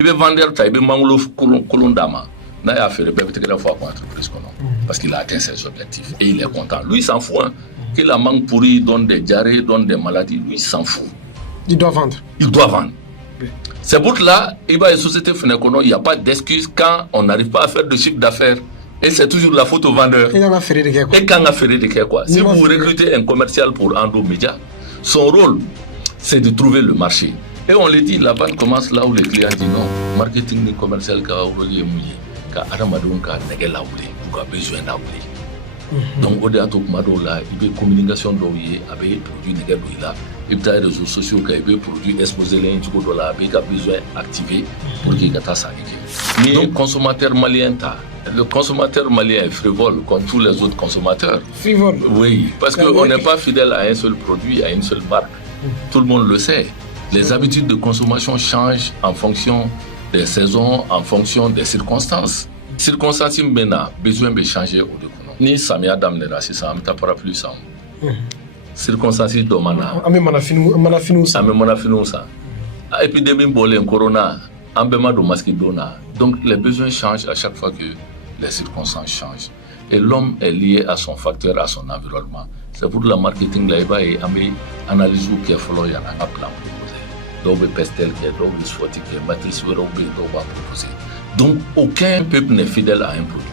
Il veut vendre, il veut mangolo kolondama. N'a pas fait le bébé de la fois pour entreprise parce qu'il a atteint ses objectifs et il est content. Lui, il s'en fout. Hein. Que la mangue pourrie donne des diarrhées, donne des maladies, lui, il s'en fout. Il doit vendre. Il doit vendre. Oui. C'est pour là, il y a une société il n'y a pas d'excuse quand on n'arrive pas à faire de chiffre d'affaires. Et c'est toujours la faute au vendeur. Et quand on a fait de quoi. Si vous recrutez un commercial pour Ando Media, son rôle, c'est de trouver le marché. Et on le dit, la vente commence là où les clients disent non. Marketing ni commercial ka wuli mouillé, ka adamadon ka nege la wuli, ou ka besoin la wuli. Donc au delà de là, il y a communication d'oyer avec produit nege do là. Il y a des réseaux sociaux qui ont produit exposé les intigo de là, avec besoin activé pour qu'il y ait ça. Donc consommateur malien le consommateur malien est frivole comme tous les autres consommateurs. Frivole. Oui, parce qu'on n'est pas fidèle à un seul produit, à une seule marque. Tout le monde le sait. Les habitudes de consommation changent en fonction des saisons, en fonction des circonstances. Circonstances maintenant, besoin de changer au début. Ni Samia Damnera, si ça me parapluie ça. Circonstances domana. Ame manafinu ça. Épidémie bolé, corona, embêtement de masque dona. Donc les besoins changent à chaque fois que les circonstances changent. Et l'homme est lié à son facteur, à son environnement. C'est pour le marketing là, il va analyser où il y a un plan proposé. Donc le pestel qui est, donc le swat qui est, matrice où proposer. Donc aucun peuple n'est fidèle à un produit.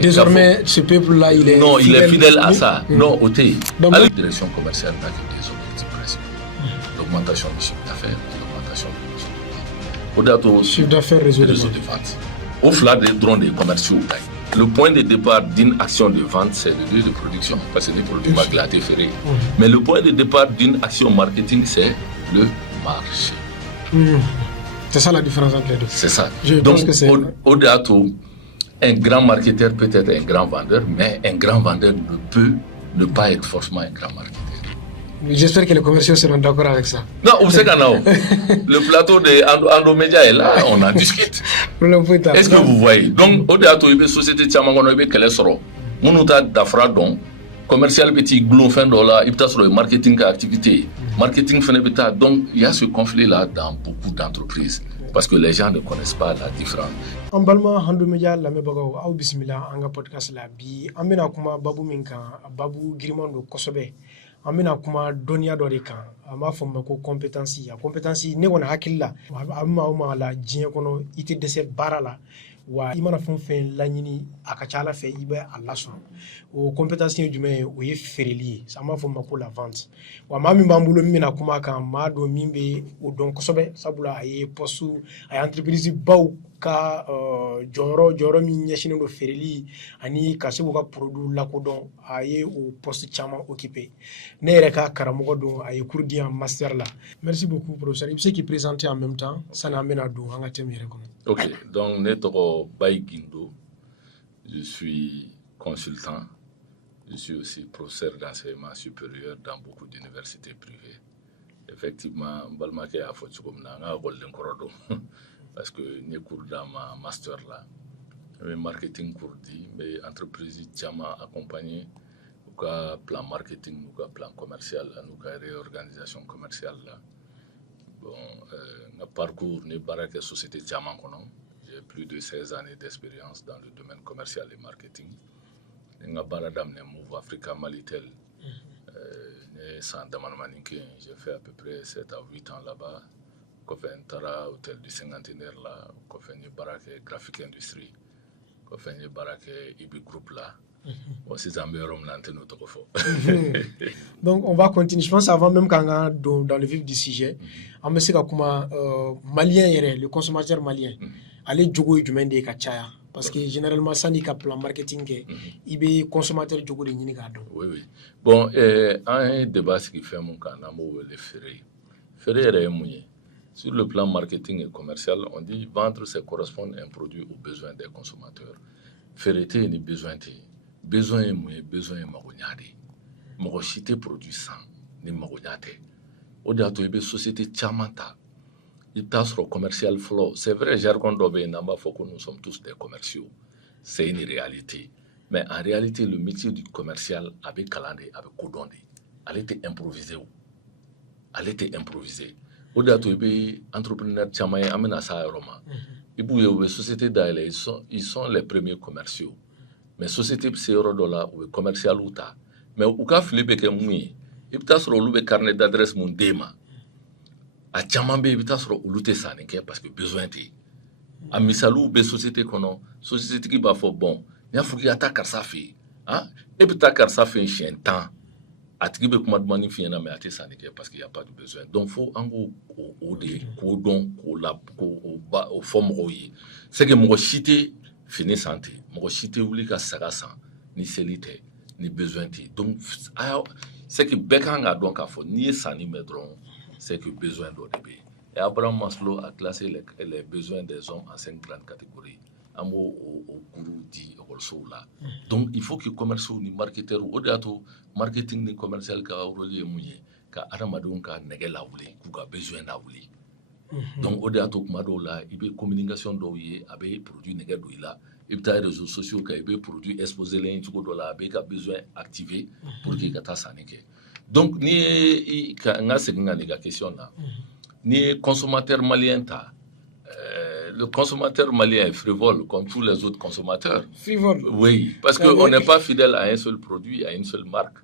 Désormais, ce peuple-là, il est non, il est fidèle à ça. Non, au thé. À la direction commerciale n'a que des objectifs principaux. L'augmentation du chiffre d'affaires et l'augmentation du chiffre d'affaires. Au chiffre d'affaires, réseau de vente. Au flag des drones des commerciaux. Le point de départ d'une action de vente, c'est le lieu de production, parce que c'est des produits maglatés ferrés. Mais le point de départ d'une action marketing, c'est le marché. C'est ça la différence entre les deux. C'est ça. Donc, au-delà de tout, un grand marketeur peut être un grand vendeur, mais un grand vendeur ne peut ne pas être forcément un grand marketeur. J'espère que les commerciaux seront d'accord avec ça. Non, vous savez le plateau de Andomédia est là, on en discute. Est-ce que vous voyez? Donc, au-delà de la société, il y a des gens commercial petit glou fin dollar, il y a marketing activité. Marketing fin donc il y a ce conflit-là dans beaucoup d'entreprises. Parce que les gens ne connaissent pas la différence. En balma Ando Media la mebagaw aw bismillah anga podcast la bi amena kuma babu minka babu grimando kosobe amena kuma donia do kan ama fo mako compétence ya compétence ne wona hakilla amma la jien kono ite de se barala wa imana fon fen laɲini a ka ca ala fɛ i bɛ a lasɔrɔ o compétence ye jumɛn ye o ye feereli ye ça m'a fɔ ma ko la vente wa maa min b'an bolo min bɛna kuma kan maa dɔ min bɛ o dɔn kosɛbɛ sabula a ye poste a ye entreprise baw ka jɔyɔrɔ min ɲɛsinnen don feereli ani ka se k'u ka produit lakodɔn a ye o poste caman occupé ne yɛrɛ ka karamɔgɔ don a ye cours di yan master la merci beaucoup professeur i bɛ se k'i présenter en même temps sani an bɛna don an ka thème yɛrɛ kɔnɔ. Ok, donc ne tɔgɔ Bayi Guindo, je suis consultant, je suis aussi professeur d'enseignement supérieur dans beaucoup d'universités privées. Effectivement, Balmake a fait comme ça, parce que j'ai cours dans ma master là, mais marketing cours dit, mais entreprise tchama accompagné, ou ka plan marketing, ou ka plan commercial, ou ka réorganisation commerciale là. Bon, parcours ne baraka société tchama kono. J'ai plus de 16 années d'expérience dans le domaine commercial et marketing. Africa Malitel. J'ai fait à peu près 7 à 8 ans là-bas. J'ai fait un Tara, hôtel du cinquantenaire là. J'ai fait une baraque graphique industrie. J'ai fait une baraque IB Group là. Donc on va continuer. Je pense avant même quand dans le vif du sujet, on me sait comment malien, le consommateur malien, aller jouer du monde de cachaya. Parce que généralement, ça n'est qu'un plan marketing, il y a consommateur de jouer de Ninigadon. Oui, oui. Bon, un débat qui fait mon canal, les ferrés. Ferré est mouillé. Sur le plan marketing et commercial, on dit vendre, c'est correspondre à un produit aux besoins des consommateurs. Ferreté est besoin de. Besoin est mouillé, besoin est marognade. Marochité produit sans, ni marognade. Au-delà de la société Tchamanta, il t'a sur le commercial flow. C'est vrai, jargon d'obé, n'amba faut que nous sommes tous des commerciaux. C'est une réalité. Mais en réalité, le métier du commercial avec Kalandé, avec Kodondé, elle était improvisée. Elle était improvisée. o de y'a to i bɛ entrepreneur caman ye an bɛna s'a yɔrɔ ma i b'u ye u bɛ société dayɛlɛ ils sont les premiers commerciaux mais société bɛ se yɔrɔ dɔ la u bɛ commercial ta mais u ka fili bɛ kɛ mun ye i bɛ taa sɔrɔ olu bɛ carnet d'adresse mun d'e ma a caman bɛ yen i bɛ taa sɔrɔ olu tɛ sanni kɛ parce que besoin tɛ yen a misaliw bɛ société kɔnɔ société tigi b'a fɔ bon n y'a fɔ k'i ka taa karisa fɛ yen e bɛ taa karisa fɛ yen siɲɛ 10 a tigi bɛ kuma dumanni f'i ɲɛna mais a tɛ sanni kɛ parce qu'il y a pas de besoin donc fo an k'o de k'o dɔn k'o fɔ mɔgɔw ye c'est que mɔgɔ si tɛ fini san ten mɔgɔ si tɛ wuli ka saga san ni seli tɛ ni besoin tɛ donc c'est que bɛɛ kan k'a dɔn k'a fɔ n'i ye sanni mɛn dɔrɔn c'est que besoin dɔ de bɛ yen et Abraham Maslow a classé les besoins des hommes en 5 grandes catégories an b'o kuru di ekɔlisow la donc il faut que commerçants ni marketeurs o de y'a to marketing ni commercial ka rôle ye mun ye ka adamadenw ka nɛgɛ lawuli k'u ka besoin lawuli donc o de y'a to tuma dɔw la i bɛ communication dɔw ye a bɛ produit nɛgɛ don i la i bɛ taa réseaux sociaux kan i bɛ produit exposé len cogo dɔ la a bɛ ka besoin activé pour que ka taa sanni kɛ donc n'i ye n ka segin ka n'i ka question na n'i ye consommateur malien ta le consommateur malien est frivole comme tous les autres consommateurs. Frivole. Oui, parce qu'on n'est pas fidèle à un seul produit, à une seule marque.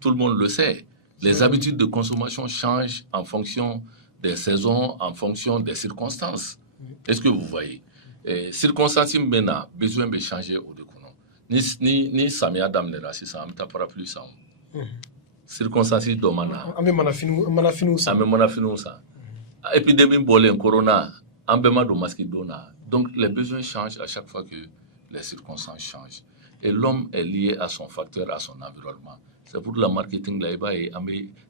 Tout le monde le sait. Les habitudes de consommation changent en fonction des saisons, en fonction des circonstances. Est-ce que vous voyez? Circonstances maintenant, besoin de changer au découlant. Ni samia damnera si ça amta parapluie ça. Circonstances domana. Ame manafinu ça. Épidémie bolé corona. Donc les besoins changent à chaque fois que les circonstances changent. Et l'homme est lié à son facteur, à son environnement. C'est pour le marketing là, il va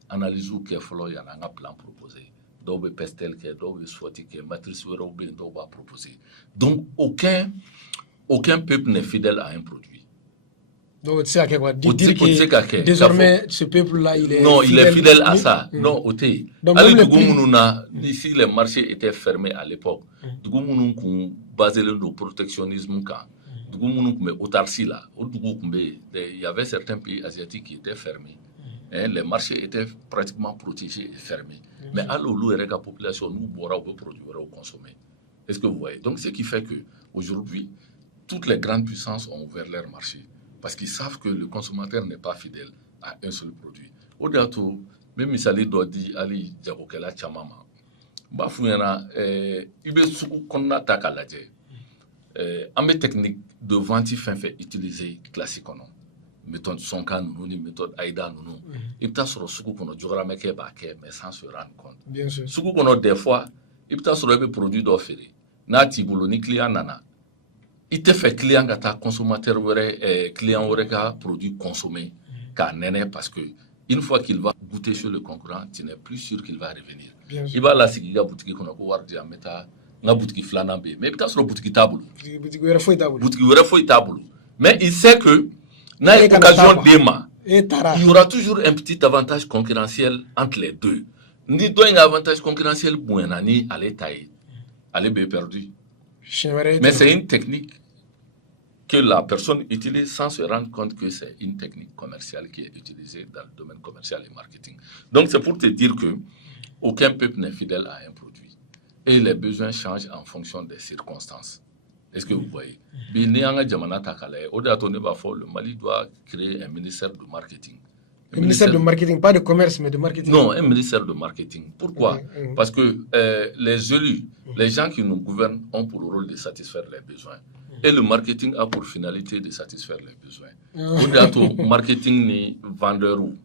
analyser quel il y a un plan proposé. Donc pestel qui est, donc soit qui est matrice donc va proposer. Donc aucun peuple n'est fidèle à un produit. Donc, tu sais à quoi dire que désormais, ce peuple-là, il est fidèle à ça. Non, ici, les marchés étaient fermés à l'époque. Il y avait certains pays asiatiques qui étaient fermés. Les marchés étaient pratiquement protégés et fermés. Mais à l'eau, la population, nous, boira, produire, consommer. Est-ce que vous voyez? Donc, ce qui fait qu'aujourd'hui, toutes les grandes puissances ont ouvert leur marché. Parce qu'ils savent que le consommateur n'est pas fidèle à un seul produit. Au-delà de tout, même si Ali Dodi, Ali Djabokela Chamama, Bafouyana, Ibe Soukou Konna Takalaje, une technique de vente fait utiliser classique. Méthode Sonka, méthode Aïda, il peut sur Soukou Kono, Djorameke Bake, mais sans se rendre compte. Bien sûr. Soukou Kono, des fois, il peut sur le produit d'offre. Nati Boulou, ni client nana. Il te fait client ka consommateur client ka produit consommé ka nene parce que une fois qu'il va goûter chez le concurrent, tu n'es plus sûr qu'il va revenir. Il va la sigi ga boutique kono ko wardi ameta nga boutique flana be mais peut-être sur boutique table. Boutique wera foi table. Mais il sait que na occasion dema il y aura toujours un petit avantage concurrentiel entre les deux. Ni do un avantage concurrentiel buena ni aller tailler. Aller be perdu. Mais c'est une technique que la personne utilise sans se rendre compte que c'est une technique commerciale qui est utilisée dans le domaine commercial et marketing. Donc c'est pour te dire que aucun peuple n'est fidèle à un produit. Et les besoins changent en fonction des circonstances. Est-ce que vous voyez? Le Mali doit créer un ministère de marketing. Un ministère de marketing, pas de commerce, mais de marketing. Non, un ministère de marketing. Pourquoi? Parce que les élus, les gens qui nous gouvernent ont pour rôle de satisfaire les besoins. Et le marketing a pour finalité de satisfaire les besoins. Au-delà marketing ni vendeur ou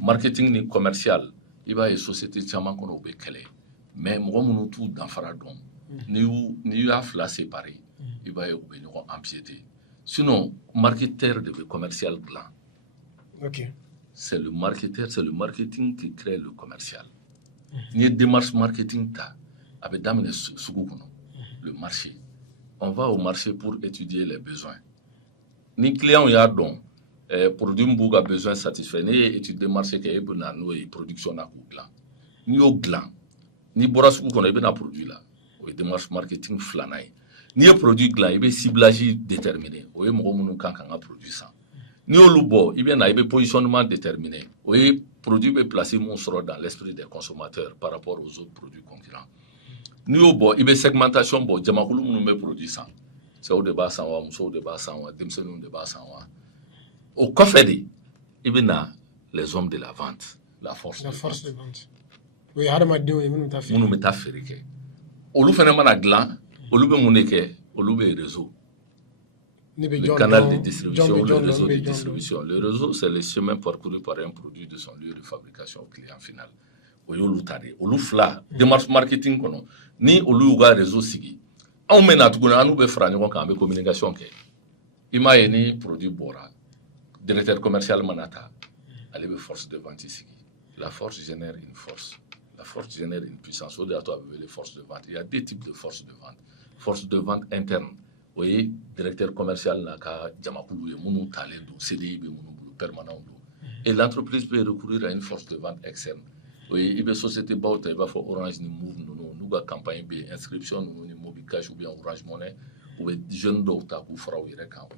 marketing ni commercial, il va y avoir des sociétés qui ont été créées. Mais moi, je suis tout dans le faradon. Ni a fla séparé, il va y avoir empiété. Sinon, marketeur de commercial blanc. Ok. C'est le marketeur, c'est le marketing qui crée le commercial. Ni démarche marketing ta, avec dame le marché. On va au marché pour étudier les besoins. Ni client y a donc produit a besoin satisfait. Ni étudier marché qui est bon à nous et production à gland. Ni au gland. Ni boras qu'on a bien produit là. Ou démarche marketing flanay. Ni un produit gland, il y a ciblage déterminé. Ou il y a produit ça. Ni olu bo, il y a un positionnement déterminé. Oui, produit est placé mon sort dans l'esprit des consommateurs par rapport aux autres produits concurrents. Ni au bo, il y a segmentation bo, jamakulu nous produit ça. C'est au débat sans wa, muso au débat sans wa, demsenu au débat sans wa. Au café, il y a les hommes de la vente, la force de vente. Oui, hadamadenw ye minnu ta feere. Minnu bɛ taa feere kɛ. Olu fana mana dilan, olu bɛ mun de kɛ? Olu bɛ réseau. Le canal de distribution ou le réseau de distribution. Le réseau, c'est le chemin parcouru par un produit de son lieu de fabrication au client final. O y'olu ta de ye. Olu fila, démarche marketing kɔnɔ, ni olu y'u ka réseau sigi, anw bɛ na tuguni an n'u bɛ fara ɲɔgɔn kan, an bɛ communication kɛ. I m'a ye ni produit bɔra, directeur commercial mana ta, ale bɛ force de vente sigi. La force génère une force. La force génère une puissance. Au delà de les forces de vente. Il y a deux types de forces de vente. Force de vente interne. Vous voyez, directeur commercial n'a qu'à Djamakulu, Mounou Talendo, CDI, Mounou permanent. Et l'entreprise peut recourir à une force de vente externe. Vous voyez, il y a une société il va faire Orange, nous avons campagne, inscription, nous Mobile Cash ou bien Orange Money, ou des jeunes d'autres qui font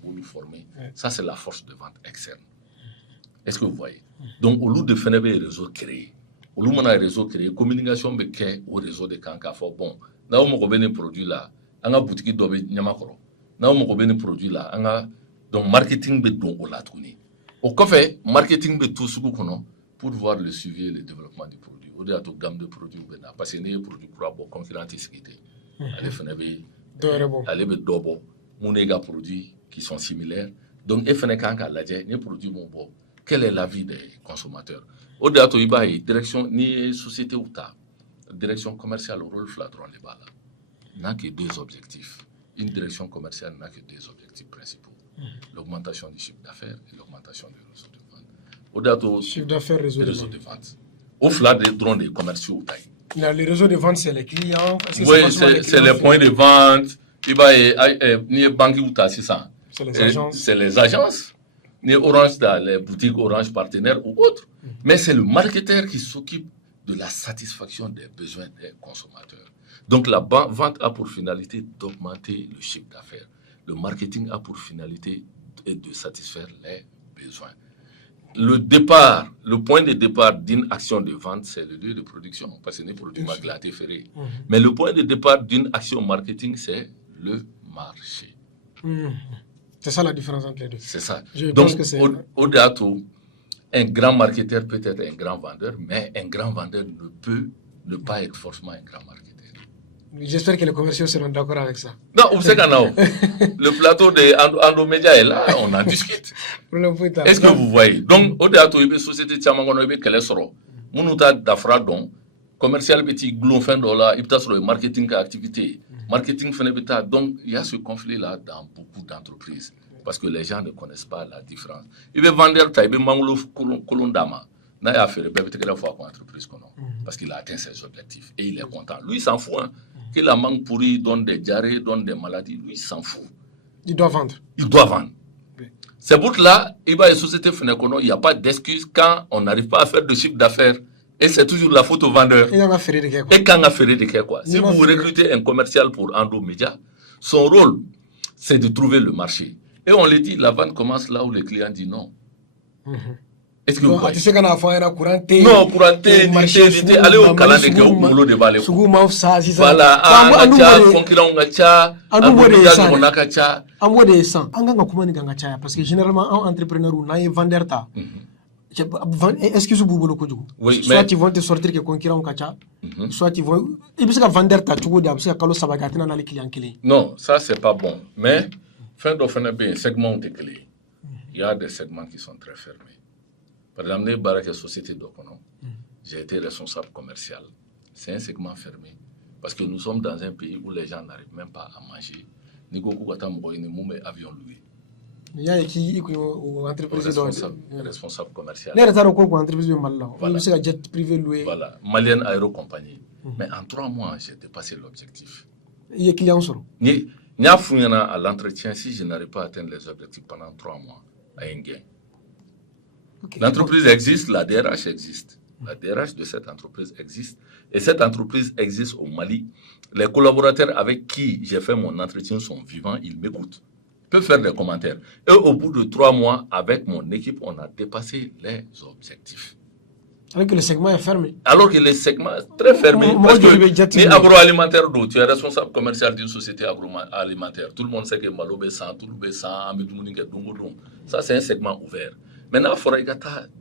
nous former. Ça, c'est la force de vente externe. Est-ce que vous voyez? Donc, au lieu de faire un réseau créé, au lieu de faire un réseau créé, communication be ke au réseau de Kanka. Bon, là où on a un produit là, on a une boutique d'obé Nyamakoro. Là où on a un produit là, on a donc marketing be don au latuni. Au café, marketing be tout ce qu'on a pour voir le suivi et le développement du produit. Au delà de la gamme de produits, parce que les produits pour concurrents sécurité. Allez faire allez be dobo, monéga produits qui sont similaires. Donc, il faut que les produits bon. Quel est l'avis des consommateurs? Au-delà de ça, direction ni société ou ta direction commerciale au rôle flagrant les balles n'a que deux objectifs. Une direction commerciale n'a que deux objectifs principaux: l'augmentation du chiffre d'affaires et l'augmentation du réseau de vente. Au-delà de chiffre d'affaires, réseau de vente. Au flagrant des drones des commerciaux ou taille. Les réseaux de vente, c'est les clients. Oui, c'est les points de vente. Il va y banque ou ta c'est ça. C'est les agences. Ni Orange dans les boutiques Orange partenaires ou autres. Mais c'est le marketeur qui s'occupe de la satisfaction des besoins des consommateurs. Donc la vente a pour finalité d'augmenter le chiffre d'affaires. Le marketing a pour finalité de satisfaire les besoins. Le point de départ d'une action de vente, c'est le lieu de production, parce que c'est un produit maglaté ferré. Mais le point de départ d'une action marketing, c'est le marché. C'est ça la différence entre les deux. C'est ça. Donc, au-delà de tout, un grand marketeur peut être un grand vendeur, mais un grand vendeur ne peut ne pas être forcément un grand marketeur. J'espère que les commerciaux seront d'accord avec ça. Non, vous savez le plateau de Andomédia est là, on en discute. Est-ce que vous voyez? Donc, au-delà de tout, il y a une société qui a soro. Mounouta d'afra don, commercial petit glofin dola, il y a sur le marketing activité. Marketing fait donc il y a ce conflit-là dans beaucoup d'entreprises parce que les gens ne connaissent pas la différence. Il veut vendre il veut mangolo kolondama. N'a pas fait le bébé que la fois qu'on entreprise parce qu'il a atteint ses objectifs et il est content. Lui il s'en fout hein. Que la mangue pourrie donne des diarrhées, donne des maladies, lui il s'en fout. Il doit vendre. Il doit vendre. Oui. C'est pour cela il va y a une société il n'y a pas d'excuse quand on n'arrive pas à faire de chiffre d'affaires. Et c'est toujours la faute au vendeur. Et quand on a fait de quoi. Si vous recrutez un commercial pour Andomédia, son rôle, c'est de trouver le marché. Et on le dit, la vente commence là où le client dit non. Est-ce que vous voyez? Non, courant, allez au calendrier au boulot de Valais. Voilà, parce que généralement, un entrepreneur ou un vendeur, excuse moi oui, soit ils vont te sortir que concurrent kacha soit ils vont il peut se vendre ta tugo da se kalo sabagatina na les clients clés. Non, ça c'est pas bon, mais fin d'offre bien segment de clés. Il y a des segments qui sont très fermés. Par exemple, les barrages société d'Okono, j'ai été responsable commercial. C'est un segment fermé parce que nous sommes dans un pays où les gens n'arrivent même pas à manger. Ni goku kata mboy ni mume avion loué. Il y a qui entreprise responsable commercial. Les retards au entreprise de Malala. Voilà. C'est la jet privé loué. Voilà, Malienne Aérocompagnie. Mais en 3 mois, j'ai dépassé l'objectif. Il y a clients sur. Ni à l'entretien si je n'arrive pas à atteindre les objectifs pendant 3 mois à un gain. Okay. L'entreprise existe, la DRH existe. La DRH de cette entreprise existe. Et cette entreprise existe au Mali. Les collaborateurs avec qui j'ai fait mon entretien sont vivants, ils m'écoutent. peut faire des commentaires. Et au bout de 3 mois, avec mon équipe, on a dépassé les objectifs. Alors que le segment est fermé. Alors que les segments sont très fermés. Parce que les agroalimentaires, tu es responsable commercial d'une société agroalimentaire. Tout le monde sait que Malo Bessan, tout le Bessan, ça c'est un segment ouvert. Maintenant, il faudrait que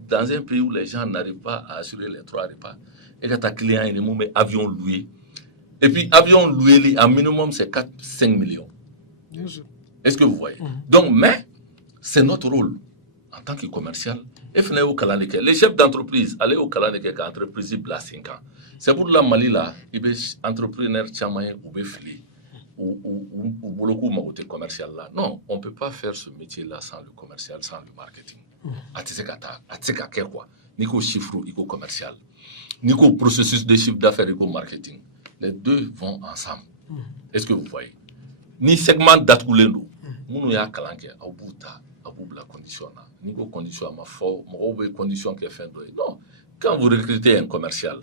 dans un pays où les gens n'arrivent pas à assurer les 3 repas, et que ta client est mais avion loué. Et puis, avion loué, un minimum, c'est 4-5 millions. Bien sûr. Est-ce que vous voyez? Donc, mais, c'est notre rôle en tant que commercial. Les chefs d'entreprise, aller au Kalaneke, l'entreprise il 5 ans. C'est pour la Mali là, il y a entrepreneur ou befli ou beaucoup de commercial là. Non, on ne peut pas faire ce métier là sans le commercial, sans le marketing. Atseka quoi? Nico chiffre, nico commercial. Nico processus de chiffre d'affaires, nico marketing. Les deux vont ensemble. Est-ce que vous voyez? Ni segment d'atkoulendo. Mounou ya kalanke, au bout la condition. Nico condition ma fort, mon condition qui est fait. Non, quand vous recrutez un commercial,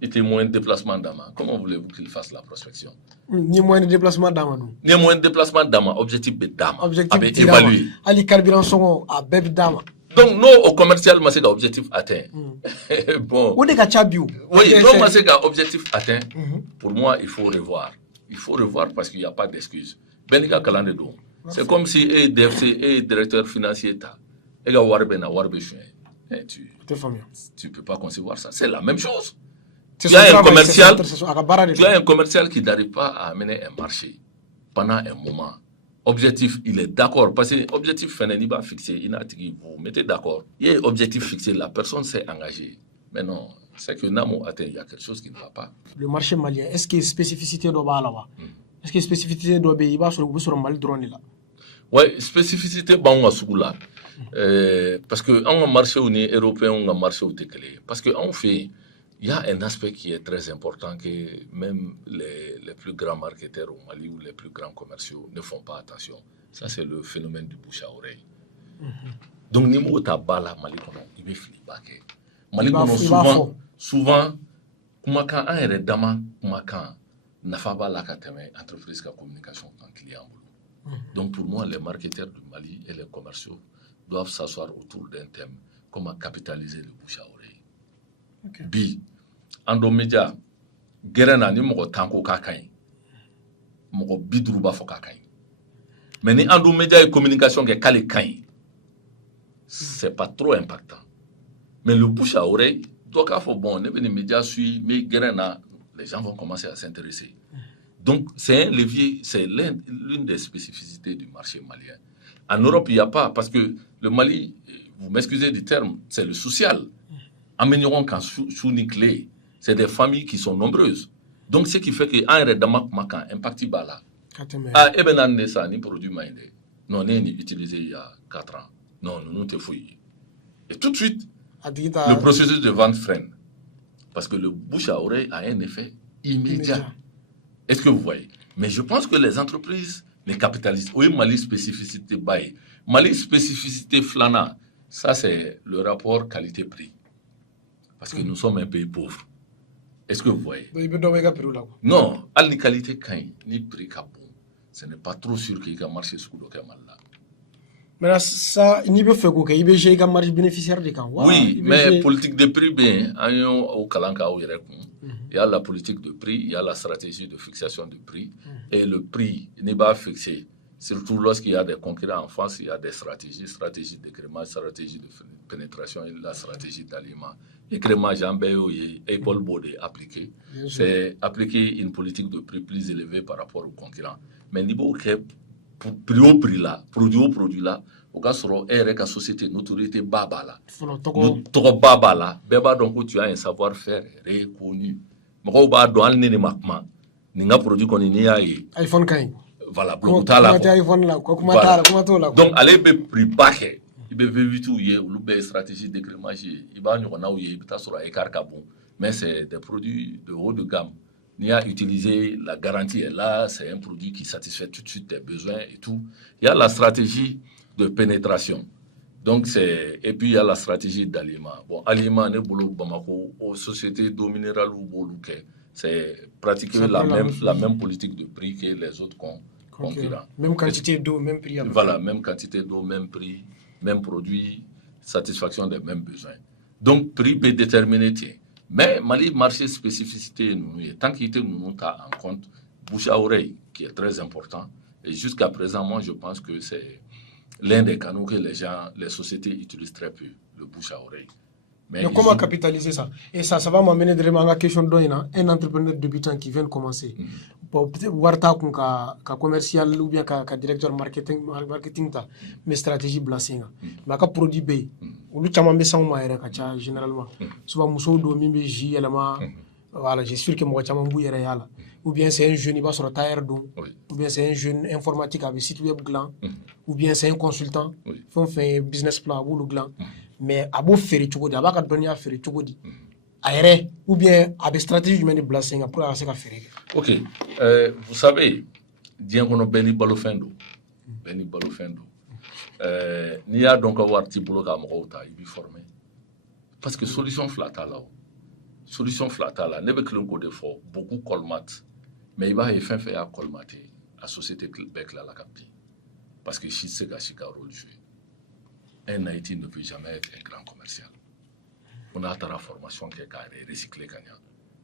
il y a moins de déplacement d'ama. Comment voulez-vous qu'il fasse la prospection? Ni moins de déplacement d'ama. Ni moins de déplacement d'ama. Objectif de d'ama. Objectif évalué. Ali carburant sont à beb d'ama. Donc, nous, au commercial, c'est un objectif atteint. Bon. Où est-ce que oui, donc, c'est un objectif atteint. Pour moi, il faut revoir. Il faut revoir parce qu'il n'y a pas d'excuse. Benika Kalandedo. C'est comme si un directeur financier tu ne peux pas concevoir ça. C'est la même chose. Tu as un commercial qui n'arrive pas à amener un marché pendant un moment. Objectif, il est d'accord. Parce que l'objectif, il va fixer. Vous mettez d'accord. Il y a un objectif fixé. La personne s'est engagée. Mais non, c'est que Namo atteint, il y a quelque chose qui ne va pas. Le marché malien, est-ce qu'il y a une spécificité de là? Est-ce qu'il y a une spécificité de sur le Mali drone là? Oui, spécificité là. Parce que on marché européen, on a marché au décalé. Parce qu'on fait, il y a un aspect qui est très important que même les plus grands marketeurs au Mali ou les plus grands commerciaux ne font pas attention. Ça, c'est le phénomène du bouche à oreille. Donc, niveau tabala Mali il veut flipper. Mali souvent, comment quand un est dama, comment quand n'a pas la entreprise de communication en client. Donc, pour moi, les marketeurs du Mali et les commerciaux doivent s'asseoir autour d'un thème, comment capitaliser le bouche à oreille. Okay. Bi, Andomédia, Gerena ni moko tanko kakai, moko bidruba fo kakai. Mais ni Andomédia et communication ke kale kai, c'est pas trop impactant. Mais le bouche à oreille, donc il faut bon, les médias suivent, mais Gerena, les gens vont commencer à s'intéresser. Donc, c'est un levier, c'est l'une des spécificités du marché malien. En Europe, il n'y a pas, parce que le Mali, vous m'excusez du terme, c'est le social. Améliorons quand sous-niclé, c'est des familles qui sont nombreuses. Donc, ce qui fait qu'un redamak makan, impact bala. Ah, et bien, on ça, ni produit maïné. Non, on est utilisé il y a 4 ans. Non, nous te fouillons. Et tout de suite, le processus de vente freine. Parce que le bouche à oreille a un effet immédiat. Est-ce que vous voyez? Mais je pense que les entreprises, les capitalistes, oui, Mali spécificité bail, Mali spécificité flana, ça c'est le rapport qualité-prix. Parce que nous sommes un pays pauvre. Est-ce que vous voyez? Non, à la qualité, ni prix bon, ce n'est pas trop sûr qu'il y a marché sur le Kamal là. Mais ça, il n'y a pas de il y a marché bénéficiaire de quand. Oui, mais politique de prix, bien, au Kalanka, il y a la politique de prix, il y a la stratégie de fixation du prix. Et le prix n'est pas fixé. Surtout lorsqu'il y a des concurrents en France, il y a des stratégies d'écrémage, stratégie de pénétration et la stratégie d'aliment. Écrémage en BO et Paul Baudet appliqué. C'est appliquer une politique de prix plus élevée par rapport aux concurrents. Mais niveau que prix là, produit là, au cas où la société, notoriété baba là, notre baba là, donc tu as un savoir-faire reconnu. Mako ba do al nene makma ni nga produit qu'on y a iPhone kay voilà blogutala voilà. Donc aller be prix baké il be vitu yé ou be stratégie d'écrémage il ba nyoko na yé bita sur écart bon mais c'est des produits de haut de gamme. Ni a utilisé la garantie est là, c'est un produit qui satisfait tout de suite tes besoins et tout. Il y a la stratégie de pénétration. Donc et puis il y a la stratégie d'aliment. Bon, aliment ne bolo Bamako aux sociétés dominérales ou boluke, c'est pratiquement la même politique de prix que les autres concurrents. Même quantité d'eau, même prix. Voilà, même quantité d'eau, même prix, même produit, satisfaction des mêmes besoins. Donc, prix peut déterminer, tiens. Mais Mali, marché spécificité, tant qu'il nous en compte, bouche à oreille, qui est très important. Et jusqu'à présent, moi, je pense que c'est l'un des canaux que les sociétés utilisent très peu, le bouche à oreille. Mais comment capitaliser ça? Et ça va m'amener directement à la question d'un entrepreneur débutant qui vient de commencer. Peut-être voir qu'un commercial ou bien qu'un directeur marketing, mais stratégie blasting. Mais qu'un produit B, ou le chamam sans maïra généralement. Souvent, muso do mimbe j élément. Voilà, j'ai sûr que moi chamam bouille réel. Ou bien c'est un jeune, il va sur le tailleur d'eau. Ou bien c'est un jeune informatique avec site web gland. Ou bien c'est un consultant. Il fait un business plan ou le gland. Mais à beau faire tu dis, à bas donner à faire tu dis, aéré ou bien à des stratégies humaines de blasting pour avoir faire. Ok, vous savez, bien qu'on a béni balofendo, n'y a donc avoir petit boulot à m'auta, il est formé. Parce que solution flat là, ne veut que l'on code fort, beaucoup colmat, mais il va y faire à colmater à société bec là la capti, parce que si c'est gâchika rôle joué. Un Haïti ne peut jamais être un grand commercial. On a la formation qui est recyclée.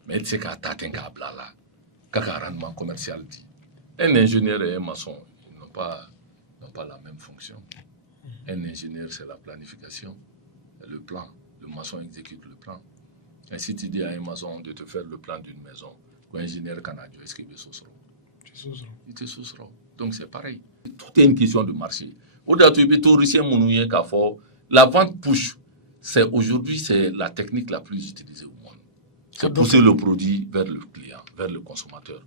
Mais c'est qu'à t'atteindre à blala, qu'à rendement commercial dit. Un ingénieur et un maçon, ils n'ont pas la même fonction. Un ingénieur, c'est la planification, le plan. Le maçon exécute le plan. Et si tu dis à un maçon de te faire le plan d'une maison, qu'un ingénieur canadien, est-ce qu'il il te sousera. Donc c'est pareil. Tout est une question de marché. La vente push, aujourd'hui, c'est la technique la plus utilisée au monde. C'est pousser le produit vers le client, vers le consommateur.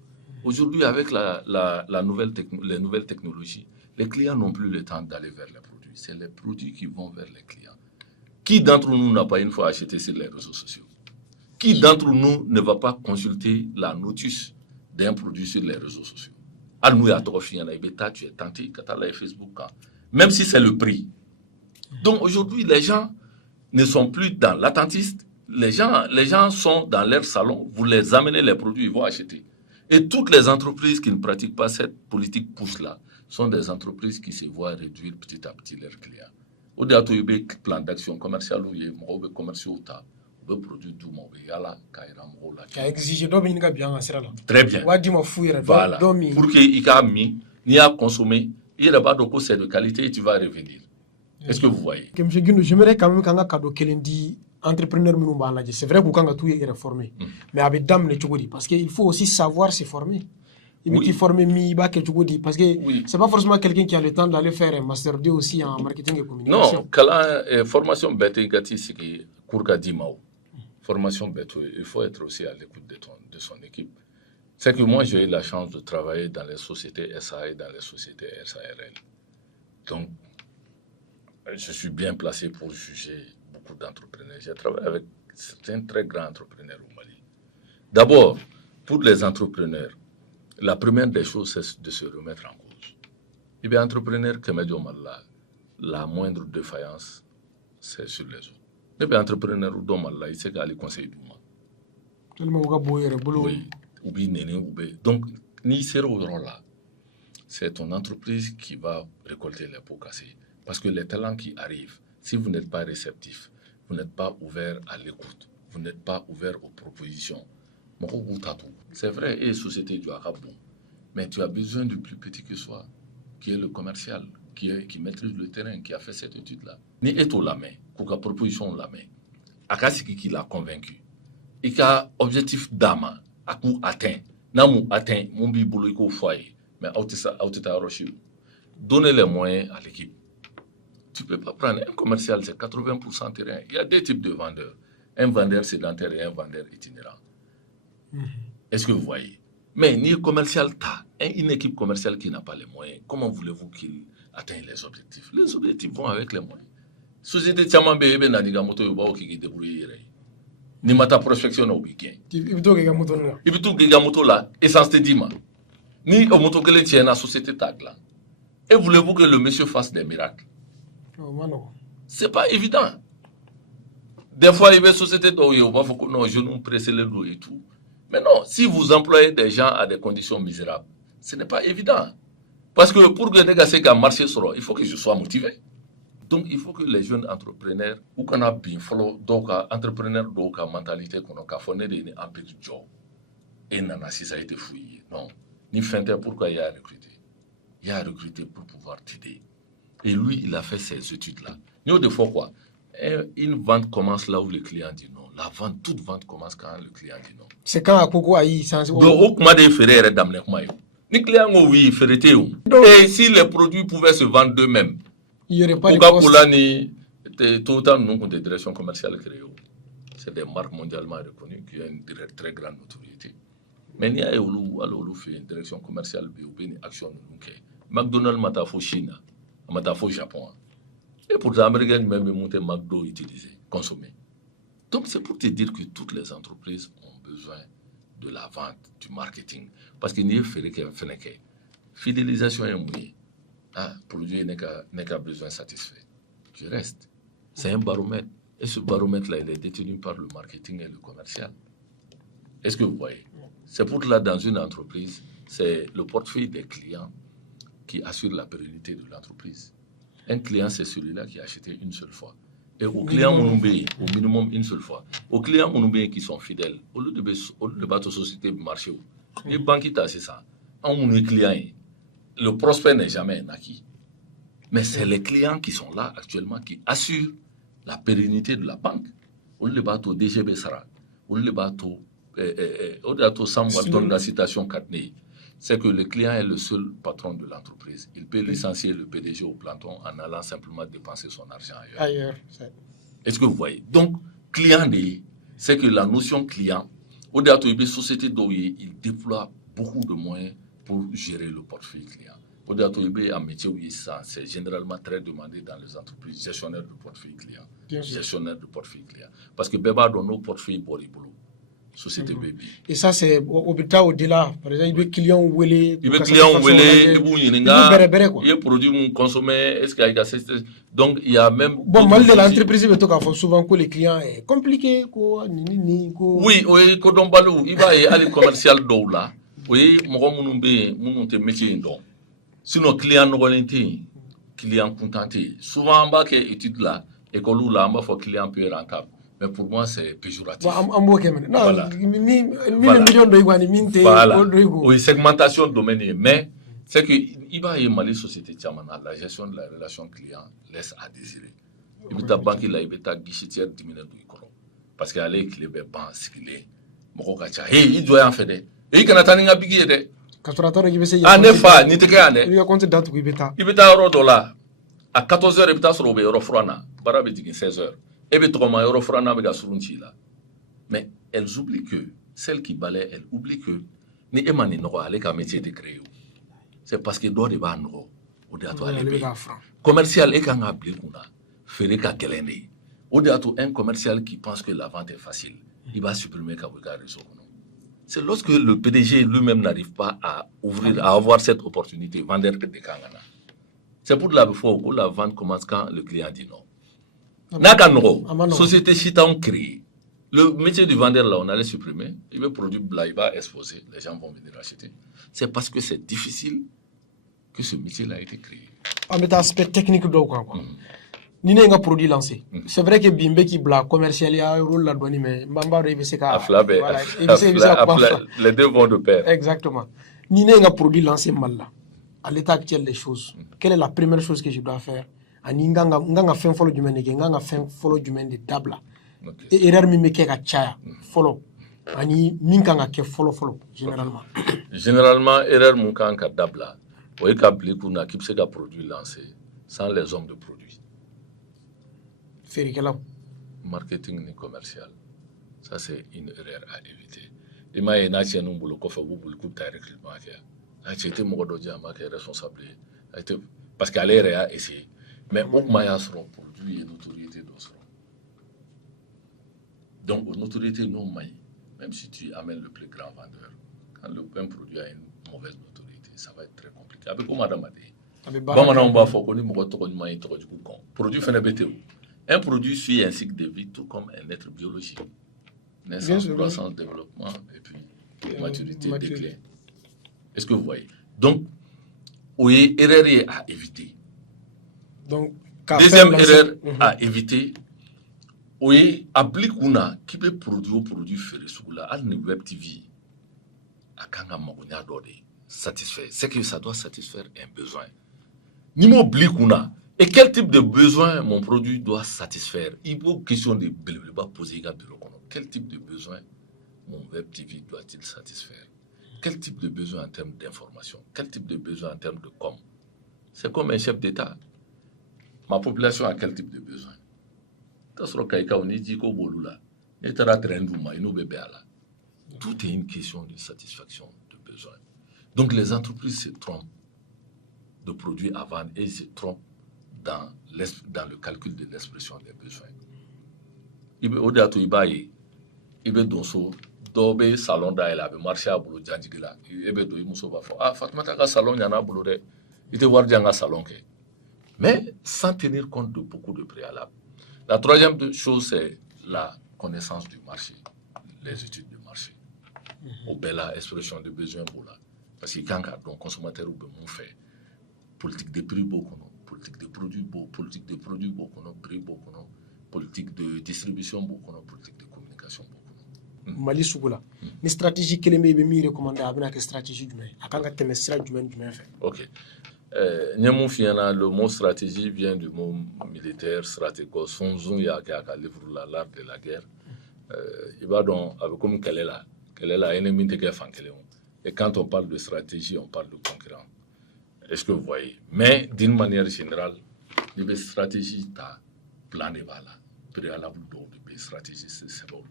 Aujourd'hui, avec les nouvelles technologies, les clients n'ont plus le temps d'aller vers les produits. C'est les produits qui vont vers les clients. Qui d'entre nous n'a pas une fois acheté sur les réseaux sociaux? Qui d'entre nous ne va pas consulter la notice d'un produit sur les réseaux sociaux? Tu es tenté, Facebook, même si c'est le prix. Donc aujourd'hui, les gens ne sont plus dans l'attentiste. Les gens sont dans leur salon. Vous les amenez les produits, ils vont acheter. Et toutes les entreprises qui ne pratiquent pas cette politique push-là sont des entreprises qui se voient réduire petit à petit leurs clients. Au-delà de plan d'action commercial, il y a commerciaux, il y a produit tout le monde. Il y a exigé bien. Très bien. Voilà. Pour qu'il y ait consommé, il y a pas de c'est de qualité et tu vas revenir. Est-ce que vous voyez? J'aimerais quand même qu'un cadeau qu'elle dit entrepreneur c'est vrai qu'on a tout réformé, mais avec dame le parce qu'il faut aussi savoir se former. Il faut former parce que c'est pas forcément quelqu'un qui a le temps d'aller faire un master 2 aussi en marketing et communication. Non, formation bête c'est que cours formation bête, il faut être aussi à l'écoute de son équipe. C'est que moi j'ai eu la chance de travailler dans les sociétés SA et dans les sociétés SARL. Donc je suis bien placé pour juger beaucoup d'entrepreneurs. J'ai travaillé avec certains très grands entrepreneurs au Mali. D'abord, pour les entrepreneurs, la première des choses, c'est de se remettre en cause. Et bien, entrepreneur, la moindre défaillance, c'est sur les autres. Et bien, entrepreneur, il sait qu'à aller conseiller du monde. Oui, donc, ni là, c'est ton entreprise qui va récolter les pots cassés. Parce que les talents qui arrivent, si vous n'êtes pas réceptif, vous n'êtes pas ouvert à l'écoute, vous n'êtes pas ouvert aux propositions. C'est vrai, et société du Arabon, mais tu as besoin du plus petit que soit, qui est le commercial, qui maîtrise le terrain, qui a fait cette étude-là. Ni est la main, qu'aucune proposition la main. Akasiki qui l'a convaincu. Et qu'a objectif d'âme, à coup atteint, n'amou atteint, mon biboulou au foyer, mais donnez les moyens à l'équipe. Tu ne peux pas prendre un commercial, c'est 80% terrain. Il y a deux types de vendeurs. Un vendeur sédentaire et un vendeur itinérant. Est-ce que vous voyez? Mais ni commercial, une équipe commerciale qui n'a pas les moyens, comment voulez-vous qu'il atteigne les objectifs? Les objectifs vont avec les moyens. Société Tchaman Bébé n'a pas moto qui débrouille. Ni mata prospection au week-end. Il veut tout que moto là, essence de dima. Ni au moto que les tiens à société tag là. Et voulez-vous que le monsieur fasse des miracles? C'est pas évident. Des fois, il y a des sociétés où il y a des gens pressés le dos et tout. Mais non, si vous employez des gens à des conditions misérables, ce n'est pas évident. Parce que pour que les gars marché sur, il faut que je sois motivé. Donc, il faut que les jeunes entrepreneurs, ou qu'on a bien follow, donc, entrepreneurs, donc, mentalité, qu'on a fait des empires de job. Et nana, si ça a été fouillé. Non. Ni Fenter, pourquoi il a recruté? Il a recruté pour pouvoir t'aider. Et lui, il a fait ces études-là. Nous, des fois, quoi? Une vente commence là où le client dit non. La vente, toute vente commence quand le client dit non. C'est quand à Coco Aïe, sans. Donc, au commande des ferrets, d'amener comment il Les clients ont oui, ferreté. Et si les produits pouvaient se vendre d'eux-mêmes, il n'y aurait pas de Coca-Cola ni tout autant nous des directions commerciales créées. C'est des marques mondialement reconnues qui ont une très grande notoriété. Mais il y a une direction commerciale, une action. McDonald's m'a fait Chine, m'a fait Japon. Et pour les Américains, même monter McDo utilisé, consommé. Donc c'est pour te dire que toutes les entreprises ont besoin de la vente, du marketing. Parce qu'il n'y a que fidélisation est mouillée. Produit n'est qu'à besoin satisfait. Je reste. C'est un baromètre. Et ce baromètre-là, il est détenu par le marketing et le commercial. Est-ce que vous voyez? C'est pour cela, dans une entreprise, c'est le portefeuille des clients qui assure la pérennité de l'entreprise. Un client, c'est celui-là qui a acheté une seule fois. Et aux clients monoubé, au minimum une seule fois. Aux clients monoubé qui sont fidèles, au lieu de battre société de marché, les banques, c'est ça. En mon client, le prospect n'est jamais un acquis. Mais c'est les clients qui sont là actuellement qui assurent la pérennité de la banque. Au lieu de battre au DGB Sara, au lieu de battre au Sam Walton, la citation Katney, c'est que le client est le seul patron de l'entreprise. Il peut licencier le PDG au planton en allant simplement dépenser son argent ailleurs. Est-ce que vous voyez? Donc, client, c'est que la notion client, au-delà de la société d'Oye, il déploie beaucoup de moyens pour gérer le portefeuille client. Au-delà de un métier où c'est généralement très demandé dans les entreprises gestionnaires de portefeuille client. Gestionnaire de portefeuille client. Parce que Beba donne nos portefeuilles pour les boulots. Société baby. Et ça, c'est au-delà. Par exemple, il y a des clients où il y a des clients où il y a produit mon consommé, est-ce qu'il y a donc il y a même. Bon, mal de l'entreprise, il faut souvent que les clients est compliqué, quoi. Oui, oui, quand on parle, il va y aller commercial d'eau là. Oui, moi, mon métier donc. Sinon, client n'ont client contenté. Souvent, on va que étude là, école là, on va faire client plus rentable. Mais pour moi, c'est péjoratif. Voilà. Oui, segmentation de domaine. Mais c'est que il va y avoir société la gestion de la relation client laisse à désirer. Il y a banque là, il y a guichetière diminuée du écolo. Parce qu'il y a les clés de banque, il doit en faire des. Et il y a un bigi de. Ah, nefa, ni te kaya ne. Il y a compte date où il bêta. Il bêta euro dollar. À 14h, il bêta sur le euro frana. Barabe dit 16h. Mais elles oublient que, celles qui balaient, elles oublient que, ni emani n'aura allé qu'un métier de créer. C'est parce que d'autres va n'aura. Au déato aller commercial et quand on a appelé qu'on a fait qu'à quelqu'un. Au déato un commercial qui pense que la vente est facile, il va supprimer qu'à regarder réseau. C'est lorsque le PDG lui-même n'arrive pas à ouvrir, à avoir cette opportunité, vendre des kangana. C'est pour la fois où la vente commence quand le client dit non. Nakano, société chita ont créé. Le métier du vendeur là, on allait supprimer. Il veut produire là, il va exposer. Les gens vont venir acheter. C'est parce que c'est difficile que ce métier là a été créé. En mettant aspect technique de quoi. Ni n'a produit lancé. C'est vrai que Bimbe qui bla commercial y a un rôle là douane mais Mbamba il veut les deux vont de pair. Exactement. Ni n'a produit lancé mal là. À l'état actuel des choses, quelle est la première chose que je dois faire? Ani nganga fen follow jumen ke nganga fen follow jumen de dabla et erreur mi meke ka chaya follow ani minkanga ke follow généralement erreur mun kan ka dabla o ka bli kuna ki se ka produit lancé sans les hommes de produit ferikela marketing ni commercial ça c'est une erreur à éviter ima na chenu mbulu ko fa bulu ku ta recrutement ke a été mo do jama ke responsable parce qu'elle a essayé. Mais au moins, seront produits et notoriété d'autres. Donc, aux notoriétés non mailles, même si tu amènes le plus grand vendeur, quand le même produit a une mauvaise notoriété, ça va être très compliqué. Avec quoi, madame a dit? Bon, maintenant, on va faire qu'on produit fait un produit suit un cycle de vie, tout comme un être biologique. Naissance, croissance, développement, et puis maturité, déclin. Est-ce que vous voyez? Donc, oui, erreur à éviter. Donc, deuxième erreur à éviter, oui, applique una qui peut produire faire sous la web TV à kanga magonia dode satisfaire. C'est que ça doit satisfaire un besoin. Ni m'oublie kuna. Et quel type de besoin mon produit doit satisfaire? Il faut question de poser quel type de besoin mon web TV doit-il satisfaire? Quel type de besoin en termes d'information? Quel type de besoin en termes de com? C'est comme un chef d'État. Ma population a quel type de besoin? Tout est une question de satisfaction de besoin. Donc les entreprises se trompent de produits à vendre et se trompent dans le calcul de l'expression des besoins. Au-delà de ça, il y a un salon d'ailleurs, il marché à Bolo Djandjigila. Il y a un Fatma salon, il y a un salon. Mais sans tenir compte de beaucoup de préalables. La troisième chose, c'est la connaissance du marché, les études du marché. Au bella expression de besoin pour là. Parce que quand un consommateur ou fait politique de prix beaucoup, politique de produits beaucoup, politique de produits beaucoup, prix beaucoup, politique de distribution beaucoup, politique de communication beaucoup. Mali Sougoula. Une stratégie que les meilleurs recommandent avec une stratégie du à quand tu mets du même fait. Ok. Le mot stratégie vient du mot militaire, stratégos, son zon ya livre l'art de la guerre. Il va donc avec comme quelle est la ennemi de guerre. Et quand on parle de stratégie, on parle de concurrent. Est-ce que vous voyez? Mais d'une manière générale, les stratégies ta plané voilà, préalable de stratégie c'est bon.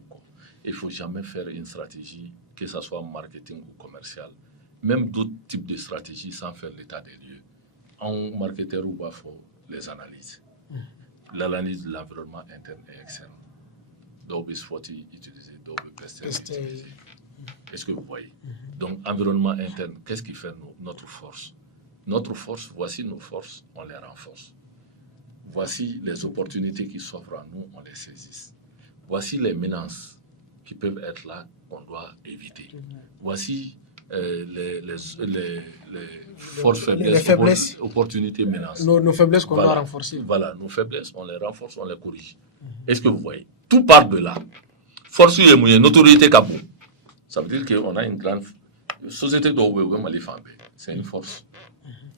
Il faut jamais faire une stratégie que ce soit marketing ou commercial, même d'autres types de stratégies sans faire l'état des lieux. En marketeur ou pas, il faut les analyses. L'analyse de l'environnement interne et externe. Donc, il faut utiliser, donc, utiliser. Est-ce que vous voyez? Donc, environnement interne, qu'est-ce qui fait notre force? Notre force, voici nos forces, on les renforce. Voici les opportunités qui s'offrent à nous, on les saisit. Voici les menaces qui peuvent être là, qu'on doit éviter. Voici les forces faiblesses, opportunités, menaces. Nos faiblesses qu'on doit renforcer. Voilà, nos faiblesses, on les renforce, on les corrige. Est-ce que vous voyez? Tout part de là. Force et moyens, notoriété Kabou. Ça veut dire qu'on a une grande société de c'est une force.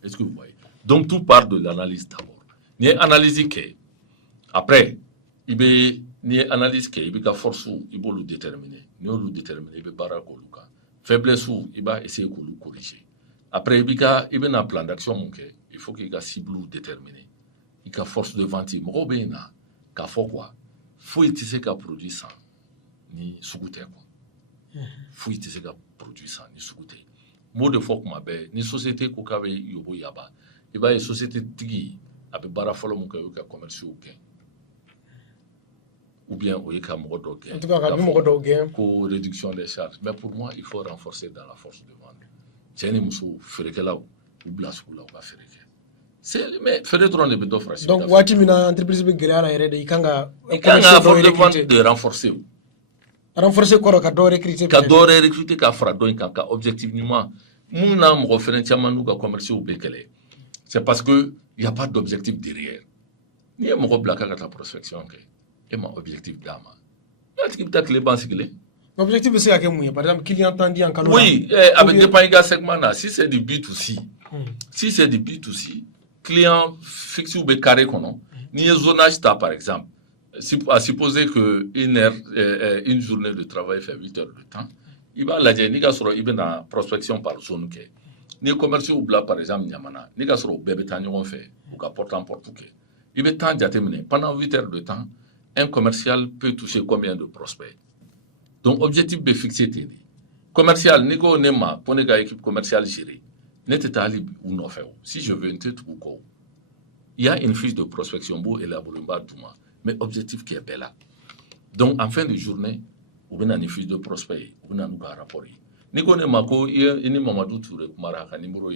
Est-ce que vous voyez? Donc tout part de l'analyse d'abord. Ni analyse que après, il y a une analyse que il y a force où il faut le déterminer. Ni on le déterminer, il y a barra koluka. Faiblesse où il va essayer de le corriger. Après, il y a un plan d'action il faut qu'il y ait cible déterminé. Il y a force de vente. Mais il y a quoi? Faut utiliser qu'à produire ça ni sous-goûter quoi. Faut utiliser qu'à produire ça ni sous-goûter. Mot de fois comme ni société ko kabe yobo yaba. Il va y société tigi avec barra follow mon commercial ou bien au yaka modo gain. En tout cas, modo gain pour réduction des charges. Mais pour moi, il faut renforcer dans la force de vente. C'est une muso fereke là ou blas ou là ou ba fereke. C'est mais faire trop de bédo fracas. Donc wati mina entreprise be grara yere de ikanga force de vente de renforcer. Renforcer quoi ka do recruter ka fra do ka objectivement muna mo référentiel manu ka commercial ou bekele. C'est parce que il y a pas d'objectif derrière. Ni mo ko blaka ka prospection ke. Et mon objectif d'ama. L'objectif c'est à quel par exemple client tendu en calme. Oui, avec des paniers segment là, si c'est du B2C. Si c'est du B2C, client fixe ou carré kono. Ni zonage ta par exemple. À supposer que une journée de travail fait 8 heures de temps, il va la dire ni ka soro il na prospection par zone ke. Ni commercial ou bla par exemple nyamana, ni ka soro bébé tan yon fait ou ka porte en porte ke. Il va tant jatemene pendant 8 heures de temps. Un commercial peut toucher combien de prospects? Donc, objectif est fixé. Commercial, négo nema, pour une équipe commerciale gérée, n'est pas libre ou non fait. Si je veux un titre ou quoi, il y a une fiche de prospection pour élaborer mais objectif qui est bel là. Donc, en fin de journée, on a une fiche de prospect, on a un rapport. Négo nema, il y a une Mamadou Touré, Maraka, numéro 1.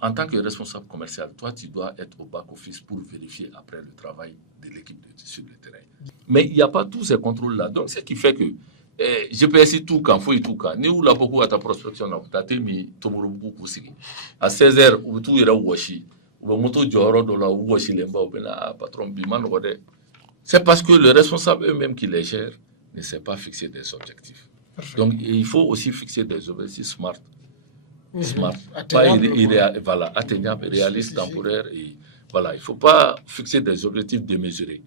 En tant que responsable commercial, toi, tu dois être au back-office pour vérifier après le travail de l'équipe sur le terrain. Mais il n'y a pas tous ces contrôles-là. Donc, ce qui fait que GPS tout kan foyi tout kan ni wula fɔ k'u ka taa prospection na u taa te min Tombouctou k'u sigi à 16h u bɛ t'u yɛrɛ wɔsi u bɛ moto jɔyɔrɔ dɔ la u wɔsilenba u bɛ na patron bi ma nɔgɔ dɛ c'est parce que le responsable eux-mêmes qui les gère ne sait pas fixer des objectifs. Donc il faut aussi fixer des objectifs smart. Smart, pas voilà, atteignable, réaliste, temporaire et voilà, il faut pas fixer des objectifs démesurés.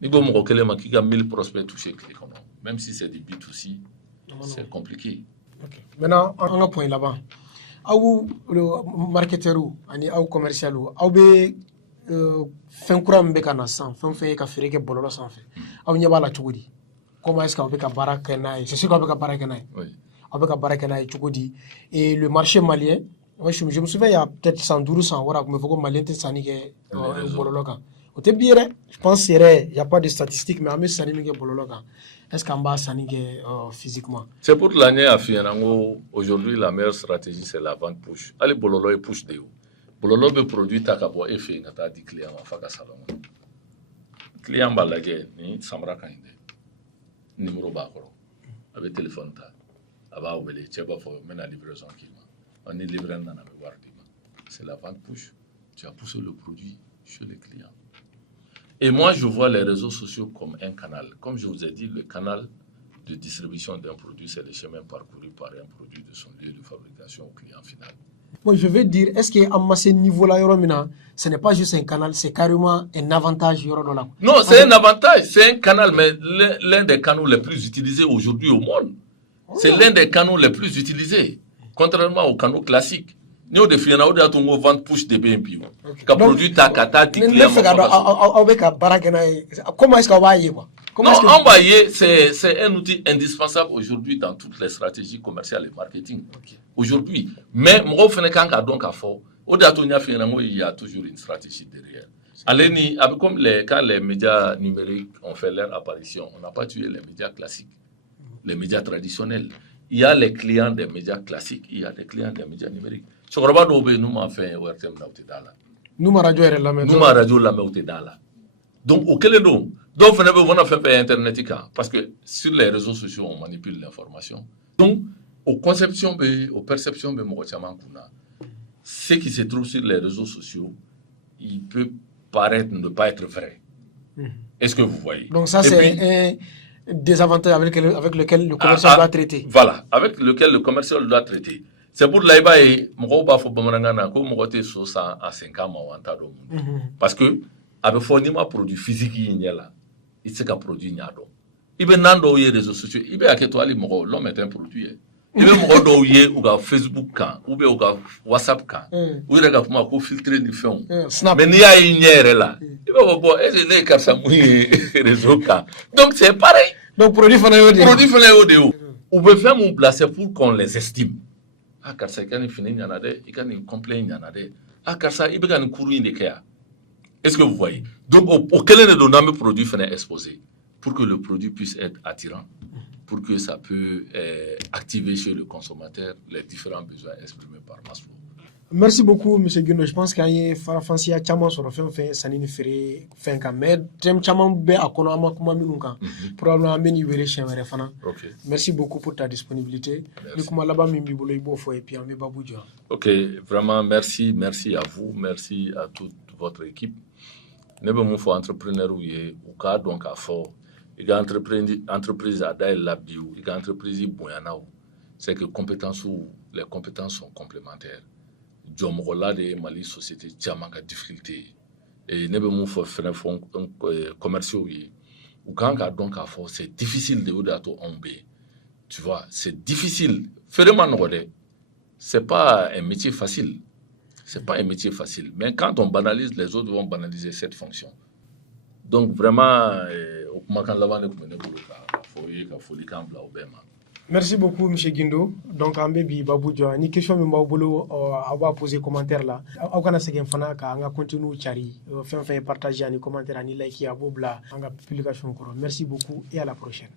Ni go mo kele ma ki ga 1000 prospects touchés même si c'est du B2C, c'est compliqué. OK. Maintenant, on a un point là-bas. Aw le marketeur ani aw commercial aw be fen kura mbe kana san fen fe ka fere ke bololo san fe aw nya bala cogodi comment est-ce qu'on be ka baraka na c'est ce qu'on be ka baraka na Oui. On be ka baraka na cogodi et le marché malien je me souviens il y a peut-être 112 100 wara ko me foko malien te sani ke bololo kan o te biere je pense il y a pas de statistiques mais ame sani ke bololo kan est-ce qu'on va sani ke physiquement C'est pour l'année à Fianango aujourd'hui la meilleure stratégie c'est la vente push allez bololo et push de bololo be produit ta ka bo e fe ngata di client wa faka salon client ba laje ni samra kan inde numéro ba ko avec téléphone ta aba wele cheba fo mena livraison kilma on est livré dans la mémoire dima c'est la vente push tu as poussé le produit chez les clients et moi je vois les réseaux sociaux comme un canal comme je vous ai dit le canal de distribution d'un produit c'est le chemin parcouru par un produit de son lieu de fabrication au client final. Moi, je veux dire, est-ce qu'à ce niveau-là, ce n'est pas juste un canal, c'est carrément un avantage. Non, c'est un avantage, c'est un canal, mais l'un des canaux les plus utilisés aujourd'hui au monde. C'est l'un des canaux les plus utilisés, contrairement aux canaux classiques. Nous définissons au delà vente push de BNP. Quand produit ta kata dit client. Comment est-ce qu'on va y quoi? Non, envoyer, c'est un outil indispensable aujourd'hui dans toutes les stratégies commerciales et marketing. Okay. Aujourd'hui. Mais, il y a toujours une stratégie derrière. Allez, comme quand les médias numériques ont fait leur apparition, on n'a pas tué les médias classiques, les médias traditionnels. Il y a les clients des médias classiques, il y a les clients des médias numériques. Donc, auquel est donc, on fait Internet parce que sur les réseaux sociaux, on manipule l'information. Donc, aux conceptions, aux perceptions, ce qui se trouve sur les réseaux sociaux, il peut paraître ne pas être vrai. Est-ce que vous voyez? Donc, ça, c'est un désavantage avec lequel le commercial doit traiter. Voilà, avec lequel le commercial doit traiter. C'est pour l'aïba et Moroba Fobamarangana, comme Morote Sosa à 5 ans, parce que, avec fournissement produit physique, il y a là. Il s'est qu'un produit nyado. Il veut n'ando y réseaux sociaux. Il veut à que toi l'homme est un produit. Il veut m'en y ou à Facebook quand ou bien au WhatsApp quand ou il regarde comment filtrer du film. Mais n'y a une hier là. Il va voir est-ce que les cartes mouillées réseau quand. Donc c'est pareil. Donc produit fallait au déo. On peut faire mon place pour qu'on les estime. Ah car ça quand il finit y en a des, il quand il complain y en a des. Ah car ça il peut quand il courir des cas. Est-ce que vous voyez? Donc, auquel est le produit est exposé pour que le produit puisse être attirant, pour que ça peut activer chez le consommateur les différents besoins exprimés par Maslow. Merci beaucoup, M. Guindo. Je pense qu'il y a Farafansia Chaman sur le fait Sanini Ferré, mais Chaman Be à Konama Kumaminunka, probablement Meni Were Chemere Fana. Merci beaucoup pour ta disponibilité. Ok, vraiment merci à vous, merci à toute votre équipe. Ne be mun fɔ entrepreneur ye u k'a dɔn k'a fɔ i ka entreprise a dayɛlɛla bi i ka entreprise bonyana o c'est que les compétences sont complémentaires jɔmɔgɔla de ye Mali société caman ka difficulté et ne be mun fɔ fɛnɛ fɔ commerciaux ye u kan k'a dɔn k'a fɔ c'est difficile de o de y'a to anw bɛ tu vois c'est difficile feere ma nɔgɔ dɛ c'est pas un métier facile. C'est pas un métier facile. Mais quand on banalise, les autres vont banaliser cette fonction. Donc vraiment, merci beaucoup, M. Guindo. Donc, Ambebi Baboujo, ni question me mabolo aba poser commentaire là. Au kana segen fana ka anga continue chari. Fait partager ni commentaire ni like ya bobla anga publication. Merci beaucoup et à la prochaine.